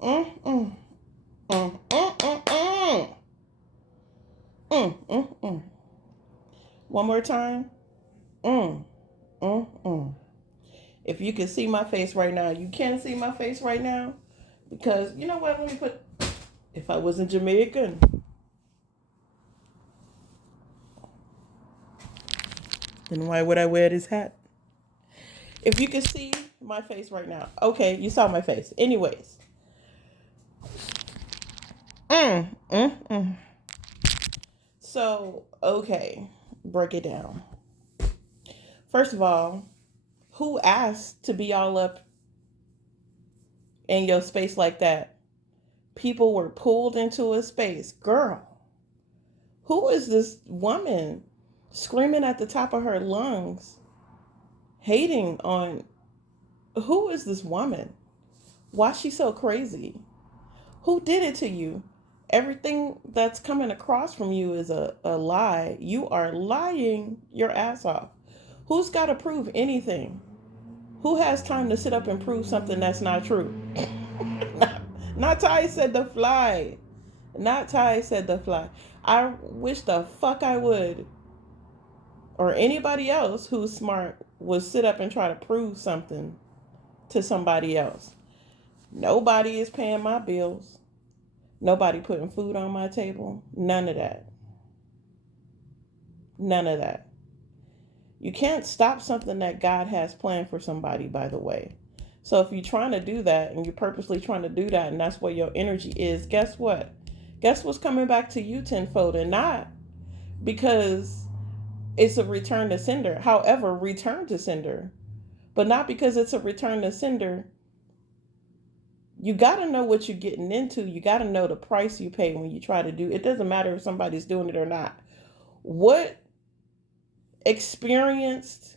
Mm, mm, mm, mm, mm, mm. Mm, mm, mm. One more time. Mm, mm, mm. If you can see my face right now, you can see my face right now because you know what? Let me put. If I wasn't Jamaican, then why would I wear this hat? If you can see my face right now, okay, you saw my face. Anyways, mm. So okay, break it down. First of all, who asked to be all up in your space like that? People were pulled into a space. Girl, who is this woman screaming at the top of her lungs, hating on who is this woman? Why is she so crazy? Who did it to you? Everything that's coming across from you is a lie. You are lying your ass off. Who's got to prove anything? Who has time to sit up and prove something that's not true? Not Ty said the fly. Not Ty said the fly. I wish the fuck I would, or anybody else who's smart, would sit up and try to prove something to somebody else. Nobody is paying my bills. Nobody putting food on my table. None of that. None of that. You can't stop something that God has planned for somebody, by the way. So if you're trying to do that and you're purposely trying to do that and that's where your energy is, guess what? Guess what's coming back to you tenfold, and not because it's a return to sender. However, return to sender, but not because it's a return to sender. You got to know what you're getting into. You got to know the price you pay when you try to do it. Doesn't matter if somebody's doing it or not. What experienced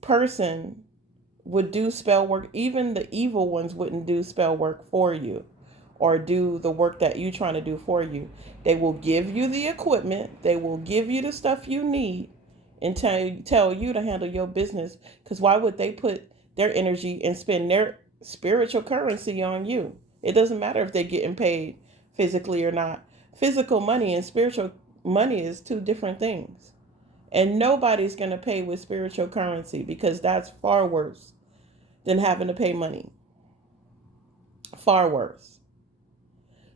person would do spell work? Even the evil ones wouldn't do spell work for you or do the work that you're trying to do for you. They will give you the equipment, they will give you the stuff you need, and tell you to handle your business. Because why would they put their energy and spend their spiritual currency on you? It doesn't matter if they're getting paid physically or not. Physical money and spiritual money is two different things. And nobody's going to pay with spiritual currency because that's far worse than having to pay money. Far worse.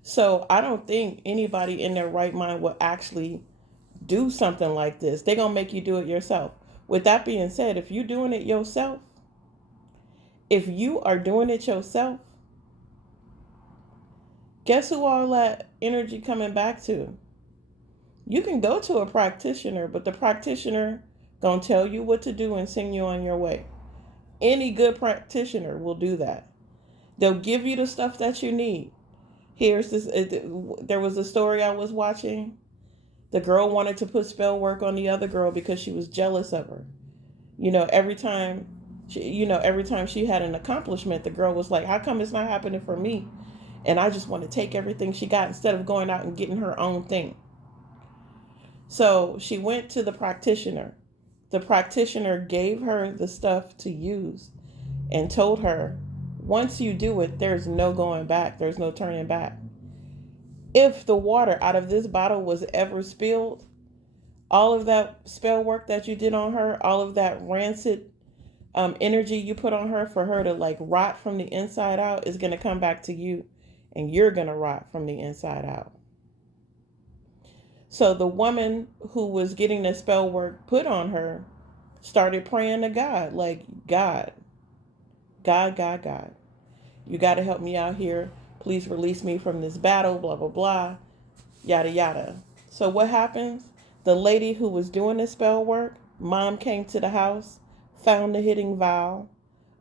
So I don't think anybody in their right mind will actually do something like this. They're going to make you do it yourself. With that being said, if you're doing it yourself, if you are doing it yourself, guess who all that energy coming back to? You can go to a practitioner, but the practitioner gonna tell you what to do and send you on your way. Any good practitioner will do that. They'll give you the stuff that you need. Here's this. There was a story I was watching. The girl wanted to put spell work on the other girl because she was jealous of her. Every time every time she had an accomplishment, the girl was like, "How come it's not happening for me?" And I just want to take everything she got instead of going out and getting her own thing. So she went to the practitioner. The practitioner gave her the stuff to use and told her, once you do it, there's no going back. There's no turning back. If the water out of this bottle was ever spilled, all of that spell work that you did on her, all of that rancid energy you put on her for her to like rot from the inside out is going to come back to you, and you're going to rot from the inside out. So the woman who was getting the spell work put on her started praying to God, like, God, God, God, God, you got to help me out here. Please release me from this battle, blah, blah, blah, yada, yada. So what happens? The lady who was doing the spell work, mom came to the house, found the hitting vial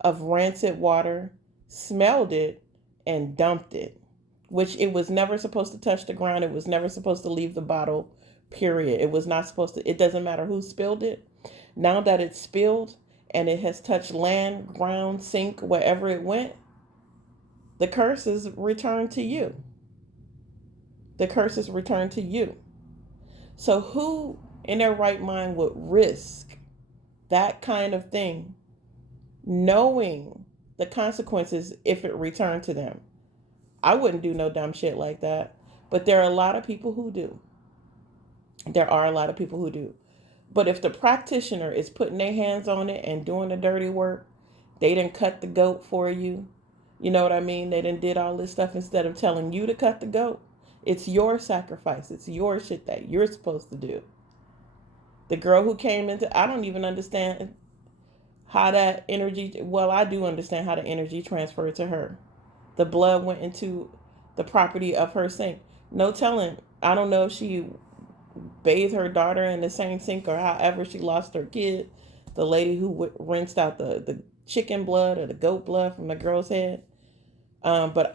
of rancid water, smelled it, and dumped it, which it was never supposed to touch the ground. It was never supposed to leave the bottle, period. It was not supposed to. It doesn't matter who spilled it. Now that it's spilled and it has touched land, ground, sink, wherever it went, the curse is returned to you. The curse is returned to you. So who in their right mind would risk that kind of thing, knowing the consequences if it returned to them? I wouldn't do no dumb shit like that. But there are a lot of people who do. There are a lot of people who do. But if the practitioner is putting their hands on it and doing the dirty work, they didn't cut the goat for you. You know what I mean? They didn't did all this stuff instead of telling you to cut the goat. It's your sacrifice. It's your shit that you're supposed to do. The girl who came into, I don't even understand how that energy, well, I do understand how the energy transferred to her. The blood went into the property of her sink. No telling. I don't know if she bathed her daughter in the same sink or however she lost her kid. The lady who rinsed out the chicken blood or the goat blood from the girl's head. But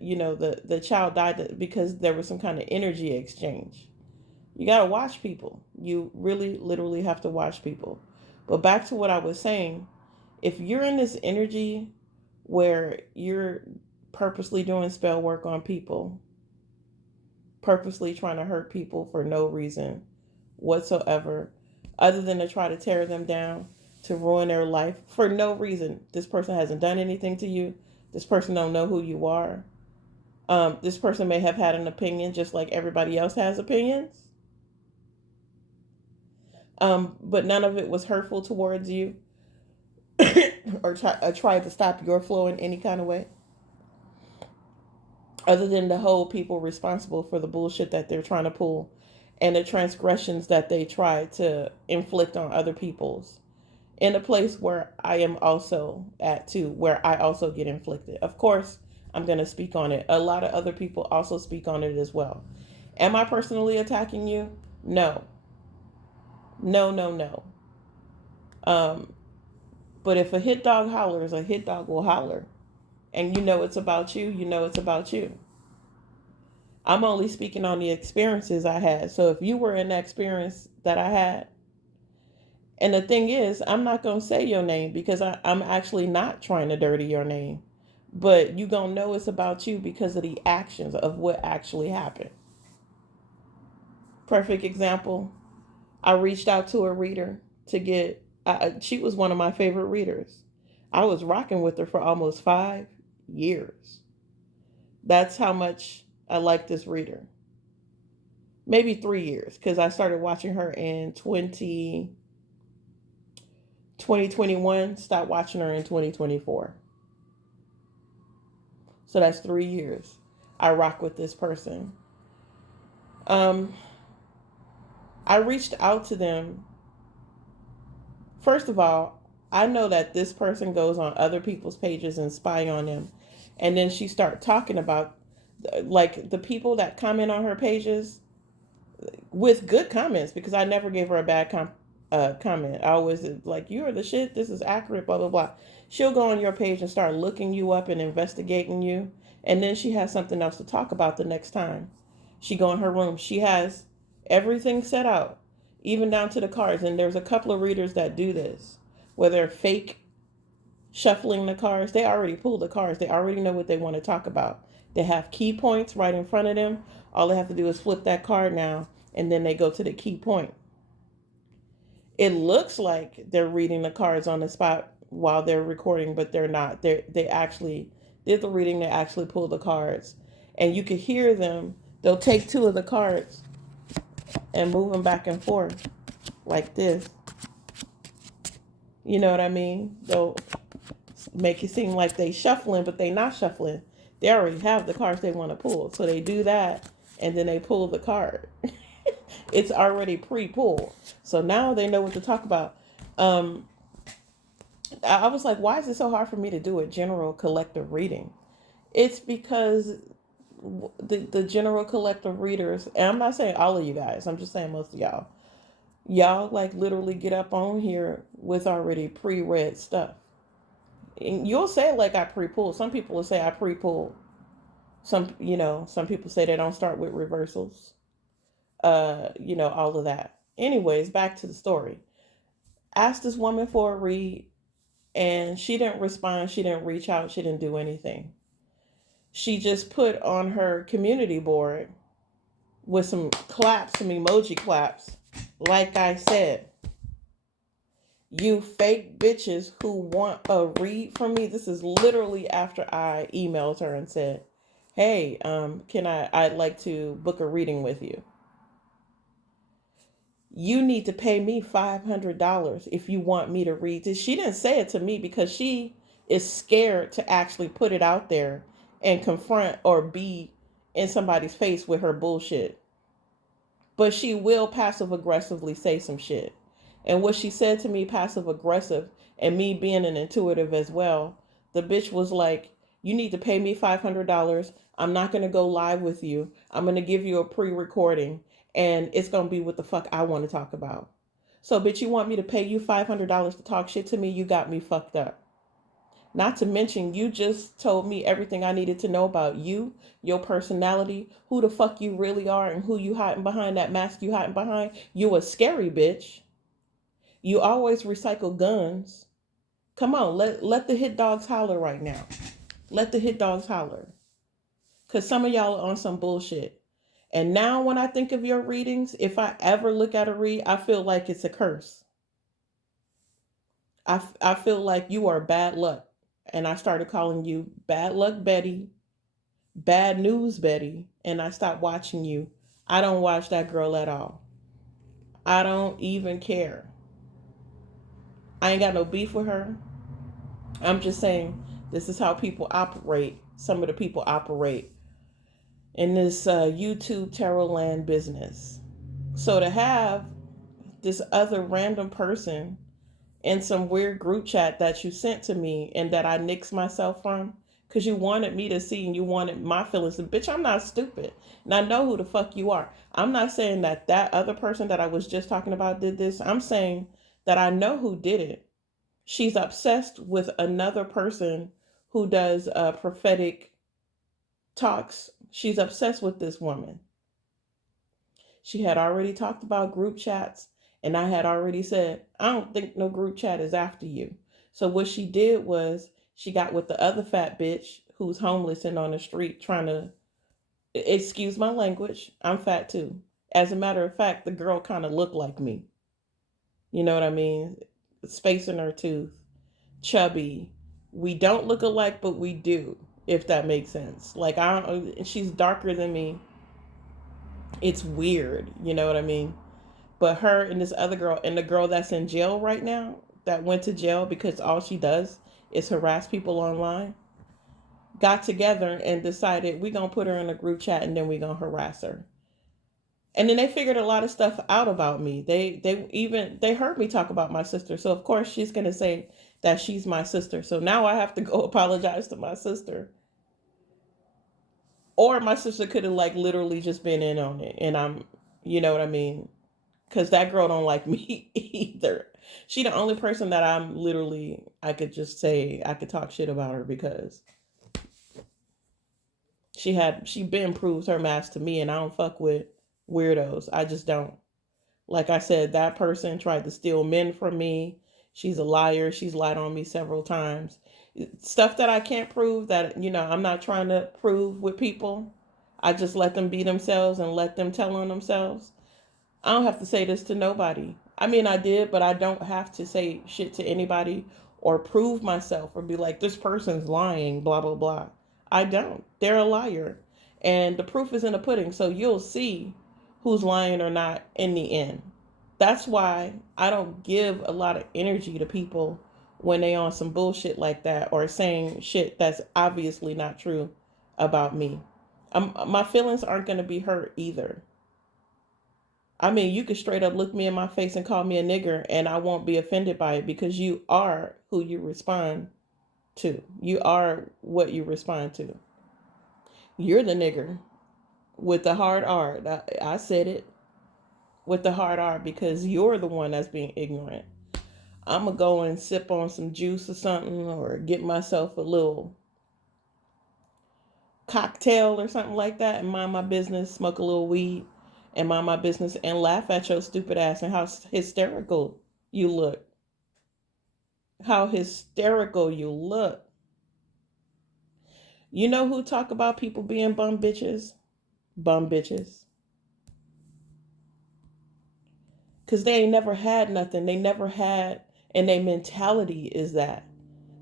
you know, the child died because there was some kind of energy exchange. You got to watch people. You really, literally have to watch people. But back to what I was saying, if you're in this energy where you're purposely doing spell work on people, purposely trying to hurt people for no reason whatsoever, other than to try to tear them down, to ruin their life for no reason. This person hasn't done anything to you. This person don't know who you are. This person may have had an opinion just like everybody else has opinions. But none of it was hurtful towards you or tried to stop your flow in any kind of way, other than to hold people responsible for the bullshit that they're trying to pull and the transgressions that they try to inflict on other people's. In a place where I am also at too, where I also get inflicted. Of course, I'm going to speak on it. A lot of other people also speak on it as well. Am I personally attacking you? No. No. But if a hit dog hollers, a hit dog will holler. And you know it's about you, you know it's about you. I'm only speaking on the experiences I had. So if you were in that experience that I had, and the thing is, I'm not going to say your name because I'm actually not trying to dirty your name. But you going to know it's about you because of the actions of what actually happened. Perfect example. I reached out to a reader to get, she was one of my favorite readers. I was rocking with her for almost 5 years. That's how much I like this reader. Maybe 3 years, because I started watching her in 2021, stopped watching her in 2024. So that's 3 years. I rock with this person. I reached out to them. First of all, I know that this person goes on other people's pages and spy on them. And then she start talking about like the people that comment on her pages with good comments, because I never gave her a bad comment. I always like, you are the shit. This is accurate, blah, blah, blah. She'll go on your page and start looking you up and investigating you. And then she has something else to talk about the next time. She go in her room. She has everything set out, even down to the cards. And there's a couple of readers that do this, where they're fake shuffling the cards. They already pulled the cards. They already know what they want to talk about. They have key points right in front of them. All they have to do is flip that card now, and then they go to the key point. It looks like they're reading the cards on the spot while they're recording, but they're not. They actually did the reading. They actually pulled the cards, and you could hear them. They'll take 2 of the cards and move them back and forth like this. You know what I mean? They'll make it seem like they shuffling, but they not shuffling. They already have the cards they want to pull. So they do that, and then they pull the card. It's already pre-pulled. So now they know what to talk about. I was like, why is it so hard for me to do a general collective reading? It's because the general collective readers, and I'm not saying all of you guys, I'm just saying most of y'all like literally get up on here with already pre-read stuff. And you'll say like I pre-pull. Some people will say I pre-pull. Some people say they don't start with reversals. All of that. Anyways, back to the story. Asked this woman for a read, and she didn't respond. She didn't reach out. She didn't do anything. She just put on her community board with some claps, some emoji claps. Like I said, You fake bitches who want a read from me. This is literally after I emailed her and said, hey, I'd like to book a reading with you. You need to pay me $500 if you want me to read this. She didn't say it to me because she is scared to actually put it out there and confront or be in somebody's face with her bullshit. But she will passive aggressively say some shit. And what she said to me, passive aggressive, and me being an intuitive as well, the bitch was like, you need to pay me $500. I'm not going to go live with you. I'm going to give you a pre recording, and it's going to be what the fuck I want to talk about. So, bitch, you want me to pay you $500 to talk shit to me? You got me fucked up. Not to mention, you just told me everything I needed to know about you, your personality, who the fuck you really are, and who you hiding behind that mask you hiding behind. You a scary bitch. You always recycle guns. Come on, let the hit dogs holler right now. Let the hit dogs holler. Because some of y'all are on some bullshit. And now when I think of your readings, if I ever look at a read, I feel like it's a curse. I feel like you are bad luck. And I started calling you Bad Luck Betty, Bad News Betty, and I stopped watching you. I don't watch that girl at all. I don't even care. I ain't got no beef with her. I'm just saying this is how people operate. Some of the people operate in this YouTube tarot land business. So to have this other random person in some weird group chat that you sent to me and that I nixed myself from because you wanted me to see and you wanted my feelings. And bitch, I'm not stupid. And I know who the fuck you are. I'm not saying that that other person that I was just talking about did this. I'm saying that I know who did it. She's obsessed with another person who does prophetic talks. She's obsessed with this woman. She had already talked about group chats, and I had already said, I don't think no group chat is after you. So what she did was she got with the other fat bitch who's homeless and on the street trying to, excuse my language, I'm fat too. As a matter of fact, the girl kind of looked like me. You know what I mean? Space in her tooth, chubby. We don't look alike, but we do, if that makes sense. Like I don't, she's darker than me. It's weird, you know what I mean? But her and this other girl, and the girl that's in jail right now, that went to jail because all she does is harass people online, got together and decided we're going to put her in a group chat and then we're going to harass her. And then they figured a lot of stuff out about me. They heard me talk about my sister. So of course she's going to say that she's my sister. So now I have to go apologize to my sister. Or my sister could have like literally just been in on it, and you know what I mean? Because that girl don't like me either. She the only person that I'm literally, I could just say I could talk shit about her because she been proves her mask to me, and I don't fuck with weirdos. I just don't. Like I said, that person tried to steal men from me. She's a liar. She's lied on me several times. Stuff that I can't prove, that I'm not trying to prove with people. I just let them be themselves and let them tell on themselves. I don't have to say this to nobody. I mean, I did, but I don't have to say shit to anybody or prove myself or be like, this person's lying, blah, blah, blah. I don't. They're a liar. And the proof is in the pudding. So you'll see who's lying or not in the end. That's why I don't give a lot of energy to people when they on some bullshit like that or saying shit that's obviously not true about me. My feelings aren't going to be hurt either. I mean, you could straight up look me in my face and call me a nigger, and I won't be offended by it because you are who you respond to. You are what you respond to. You're the nigger with the hard R. I said it, with the hard R, because you're the one that's being ignorant. I'm going to go and sip on some juice or something, or get myself a little cocktail or something like that and mind my business, smoke a little weed and mind my business and laugh at your stupid ass and how hysterical you look. How hysterical you look. You know who talk about people being bum bitches? Bum bitches. Because they ain't never had nothing. They never had And their mentality is that.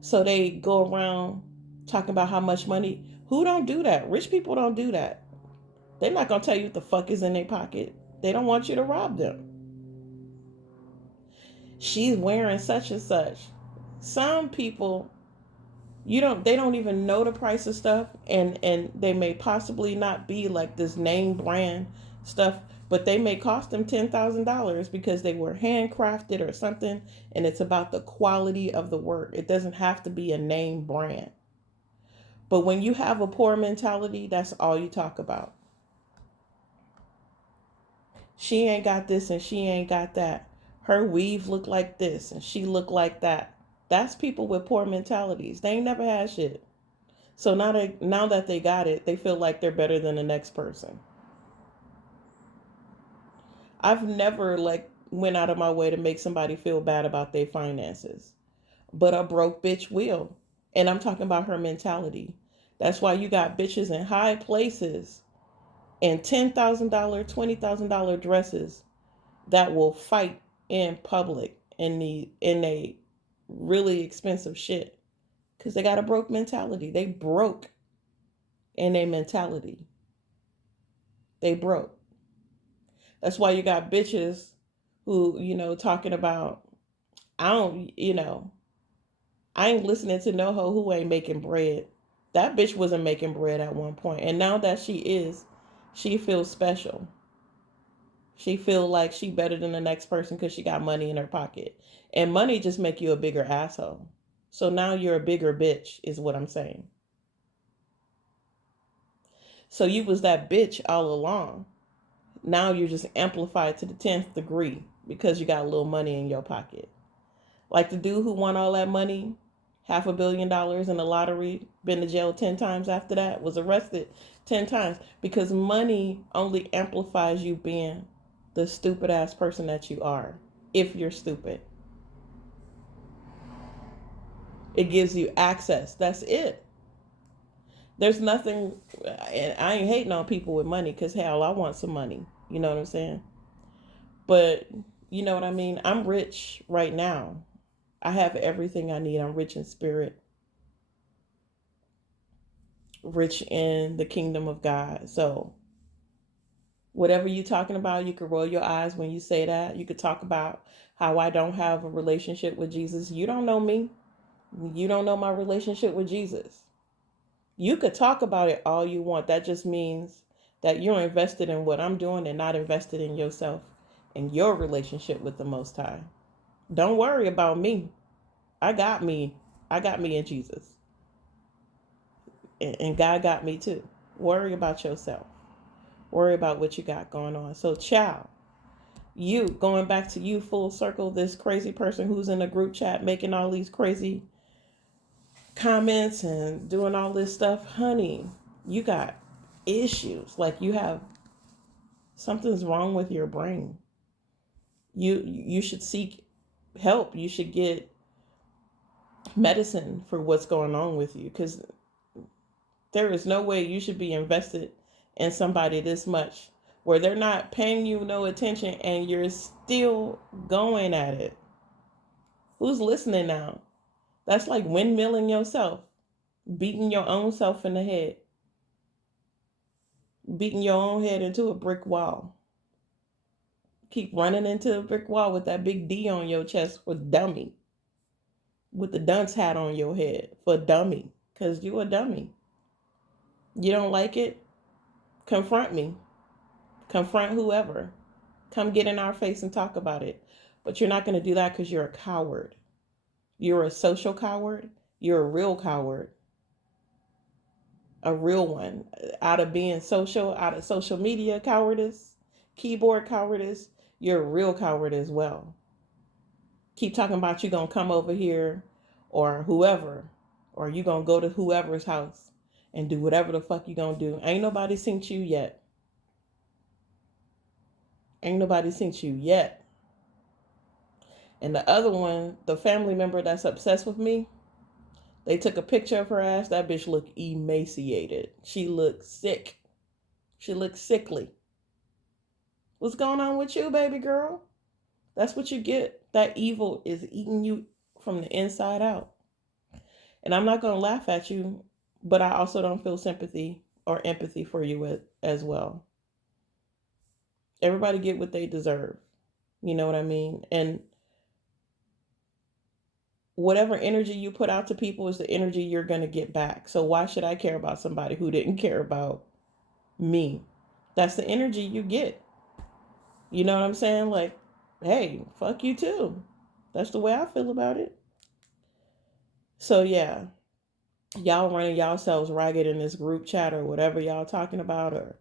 So they go around talking about how much money. Who don't do that? Rich people don't do that. They're not going to tell you what the fuck is in their pocket. They don't want you to rob them. She's wearing such and such. Some people, they don't even know the price of stuff, and they may possibly not be like this name brand stuff, but they may cost them $10,000 because they were handcrafted or something, and it's about the quality of the work. It doesn't have to be a name brand. But when you have a poor mentality, that's all you talk about. She ain't got this and she ain't got that. Her weave look like this and she look like that. That's people with poor mentalities. They ain't never had shit. So now that they got it, they feel like they're better than the next person. I've never went out of my way to make somebody feel bad about their finances. But a broke bitch will. And I'm talking about her mentality. That's why you got bitches in high places and $10,000, $20,000 dresses that will fight in public in a really expensive shit because they got a broke mentality. They broke in a mentality. They broke. That's why you got bitches who, talking about, I ain't listening to no hoe who ain't making bread. That bitch wasn't making bread at one point. And now that she is, she feels special. She feel like she better than the next person because she got money in her pocket. And money just make you a bigger asshole. So now you're a bigger bitch is what I'm saying. So you was that bitch all along. Now you're just amplified to the 10th degree because you got a little money in your pocket. Like the dude who won all that money, $500 million in the lottery, been to jail 10 times after that, was arrested 10 times because money only amplifies you being the stupid ass person that you are. If you're stupid, it gives you access. That's it. There's nothing, and I ain't hating on people with money because hell, I want some money. You know what I'm saying? But you know what I mean? I'm rich right now. I have everything I need. I'm rich in spirit, rich in the kingdom of God. So whatever you're talking about, you could roll your eyes when you say that. You could talk about how I don't have a relationship with Jesus. You don't know me. You don't know my relationship with Jesus. You could talk about it all you want. That just means that you're invested in what I'm doing and not invested in yourself and your relationship with the Most High. Don't worry about me. I got me. I got me in Jesus. And God got me too. Worry about yourself. Worry about what you got going on. So, child, you, going back to you full circle, this crazy person who's in a group chat making all these crazy comments and doing all this stuff, honey, you got issues. Like you have something's wrong with your brain. You should seek help. You should get medicine for what's going on with you, because there is no way you should be invested in somebody this much where they're not paying you no attention and you're still going at it. Who's listening now? That's like windmilling yourself, beating your own self in the head, beating your own head into a brick wall. Keep running into a brick wall with that big D on your chest for dummy, with the dunce hat on your head for dummy, because you a dummy. You don't like it? Confront me. Confront whoever. Come get in our face and talk about it. But you're not going to do that because you're a coward. You're a social coward. You're a real coward. A real one. Out of being social, out of social media cowardice, keyboard cowardice, you're a real coward as well. Keep talking about you going to come over here or whoever, or you going to go to whoever's house and do whatever the fuck you going to do. Ain't nobody seen you yet. Ain't nobody seen you yet. And the other one, the family member that's obsessed with me, they took a picture of her ass. That bitch looked emaciated. She looked sick. She looked sickly. What's going on with you, baby girl? That's what you get That evil is eating you from the inside out. And I'm not going to laugh at you, but I also don't feel sympathy or empathy for you as well. Everybody get what they deserve. You know what I mean? And whatever energy you put out to people is the energy you're going to get back. So why should I care about somebody who didn't care about me? That's the energy you get. You know what I'm saying? Like, hey, fuck you too. That's the way I feel about it. So yeah, y'all running yourselves ragged in this group chat or whatever y'all talking about, or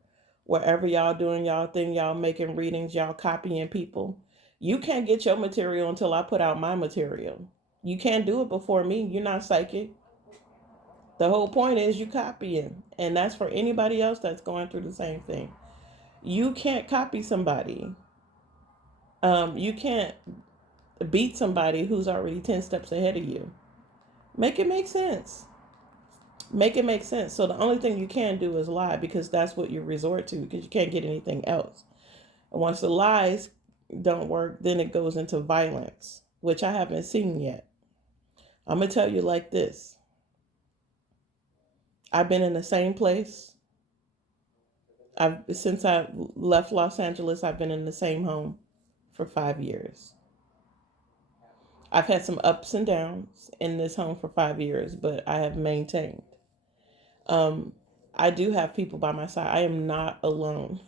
wherever y'all doing y'all thing, y'all making readings, y'all copying people. You can't get your material until I put out my material. You can't do it before me. You're not psychic. The whole point is you copying, and that's for anybody else that's going through the same thing. You can't copy somebody. You can't beat somebody who's already 10 steps ahead of you. Make it make sense. Make it make sense. So the only thing you can do is lie, because that's what you resort to, because you can't get anything else. And once the lies don't work, then it goes into violence, which I haven't seen yet. I'm going to tell you like this. I've been in the same place. Since I left Los Angeles, I've been in the same home for 5 years. I've had some ups and downs in this home for 5 years, but I have maintained. I do have people by my side. I am not alone.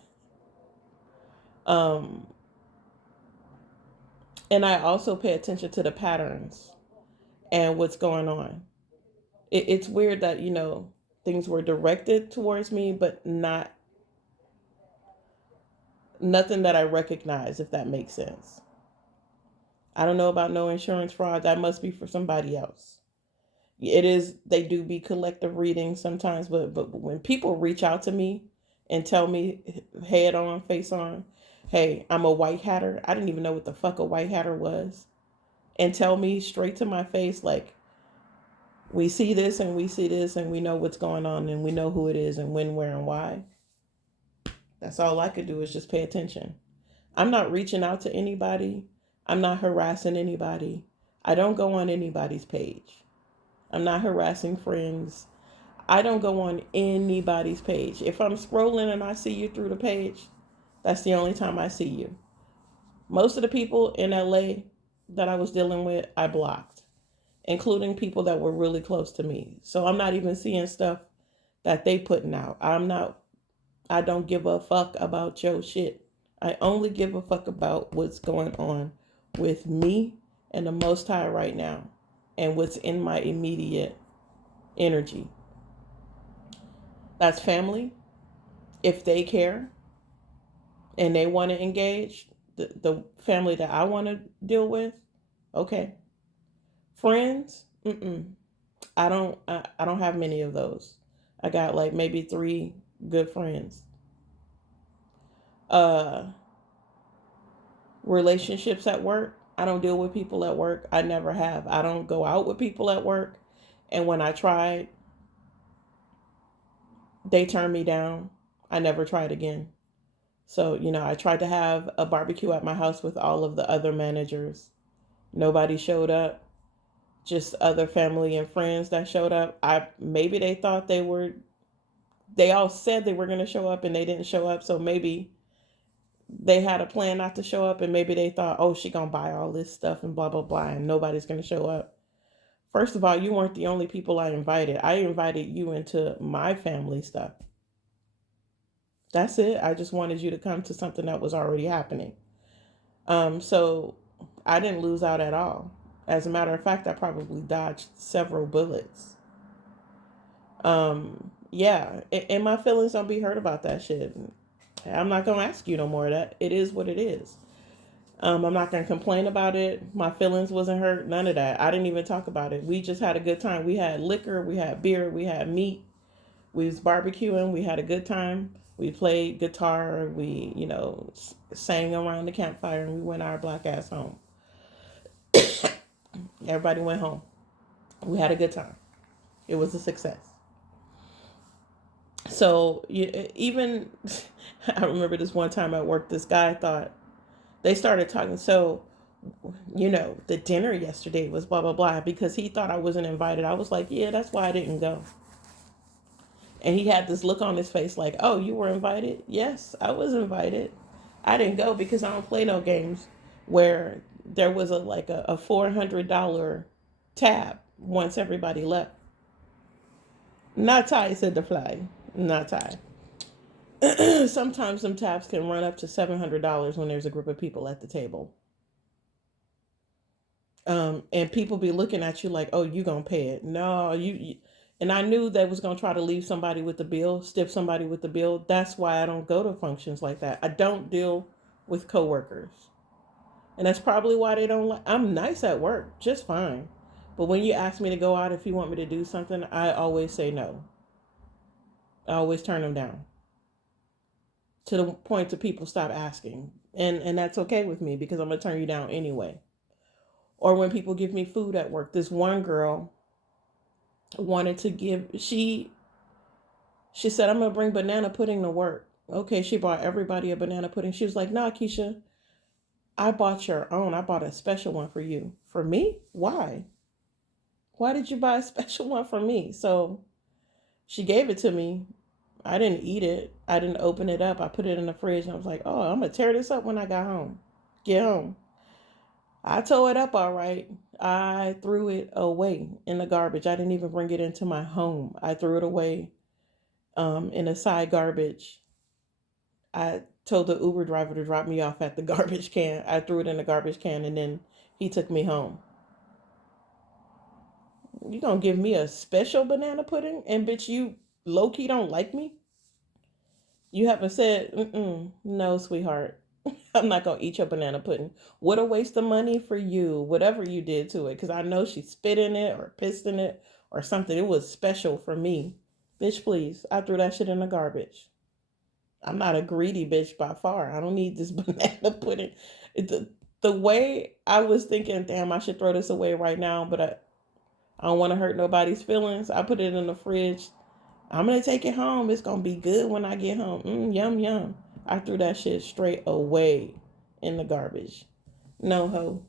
Um, and I also pay attention to the patterns and what's going on. It's weird that, things were directed towards me, but nothing that I recognize, if that makes sense. I don't know about no insurance fraud. That must be for somebody else. It is, they do be collective readings sometimes, but when people reach out to me and tell me head on, face on, hey, I'm a white hatter. I didn't even know what the fuck a white hatter was. And tell me straight to my face, like, we see this and we see this and we know what's going on and we know who it is and when, where, and why. That's all I could do is just pay attention. I'm not reaching out to anybody. I'm not harassing anybody. I don't go on anybody's page. I'm not harassing friends. I don't go on anybody's page. If I'm scrolling and I see you through the page, that's the only time I see you. Most of the people in LA that I was dealing with, I blocked, including people that were really close to me. So I'm not even seeing stuff that they putting out. I don't give a fuck about your shit. I only give a fuck about what's going on with me and the Most High right now and what's in my immediate energy. That's family. If they care and they want to engage, the family that I want to deal with, okay. Friends, I don't have many of those. I got like maybe 3 good friends. Relationships at work, I don't deal with people at work. I never have. I don't go out with people at work. And when I tried, they turned me down. I never tried again. So, I tried to have a barbecue at my house with all of the other managers. Nobody showed up. Just other family and friends that showed up. Maybe they thought they all said they were going to show up and they didn't show up. So maybe they had a plan not to show up, and maybe they thought, oh, she going to buy all this stuff and blah, blah, blah, and nobody's going to show up. First of all, you weren't the only people I invited. I invited you into my family stuff. That's it. I just wanted you to come to something that was already happening. So I didn't lose out at all. As a matter of fact, I probably dodged several bullets. Yeah, and my feelings don't be hurt about that shit. I'm not gonna ask you no more of that. It is what it is. I'm not gonna complain about it. My feelings wasn't hurt. None of that. I didn't even talk about it. We just had a good time. We had liquor. We had beer. We had meat. We was barbecuing. We had a good time. We played guitar. We, sang around the campfire, and we went our black ass home. Everybody went home. We had a good time. It was a success. So even I remember this one time at work, this guy thought they started talking. So the dinner yesterday was blah, blah, blah, because he thought I wasn't invited. I was like, yeah, that's why I didn't go. And he had this look on his face like, oh, you were invited? Yes, I was invited. I didn't go because I don't play no games where there was a $400 tab once everybody left. Not Ty, said the fly. Not Ty. Sometimes some tabs can run up to $700 when there's a group of people at the table. And people be looking at you like, oh, you gonna pay it. No, you and I knew they was gonna try to leave somebody with the bill, stiff somebody with the bill. That's why I don't go to functions like that. I don't deal with coworkers. And that's probably why they don't like. I'm nice at work, just fine. But when you ask me to go out, if you want me to do something, I always say no. I always turn them down, to the point that people stop asking. And that's okay with me because I'm gonna turn you down anyway. Or when people give me food at work, this one girl wanted to give she said, I'm gonna bring banana pudding to work. Okay, she bought everybody a banana pudding. She was like, nah, Keisha, I bought your own. I bought a special one for you. For me? Why did you buy a special one for me? So she gave it to me. I didn't eat it. I didn't open it up. I put it in the fridge and I was like, oh, I'm gonna tear this up when I got home. Get home. I tore it up all right. I threw it away in the garbage. I didn't even bring it into my home. I threw it away in a side garbage. I told the Uber driver to drop me off at the garbage can. I threw it in the garbage can and then he took me home. You gonna give me a special banana pudding? And bitch, you low key don't like me? You haven't said, no, sweetheart. I'm not gonna eat your banana pudding. What a waste of money for you, whatever you did to it. Because I know she spit in it or pissed in it or something. It was special for me. Bitch, please. I threw that shit in the garbage. I'm not a greedy bitch by far. I don't need this banana pudding. The way I was thinking, damn, I should throw this away right now, but I don't want to hurt nobody's feelings. I put it in the fridge. I'm going to take it home. It's going to be good when I get home. Yum, yum. I threw that shit straight away in the garbage. No, ho.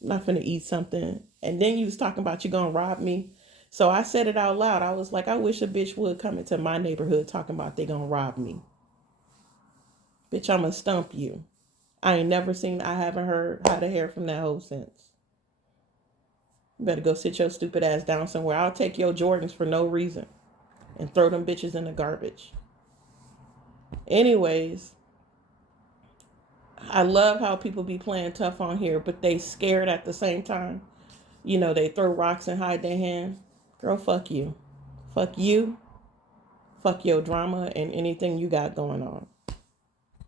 I'm not finna eat something. And then you was talking about you gonna rob me. So I said it out loud. I was like, I wish a bitch would come into my neighborhood talking about they gonna rob me. Bitch, I'ma stump you. I ain't never seen, I haven't heard how to hear from that hoe since. You better go sit your stupid ass down somewhere. I'll take your Jordans for no reason and throw them bitches in the garbage. Anyways, I love how people be playing tough on here, but they scared at the same time. They throw rocks and hide their hand. Girl, fuck you. Fuck you. Fuck your drama and anything you got going on.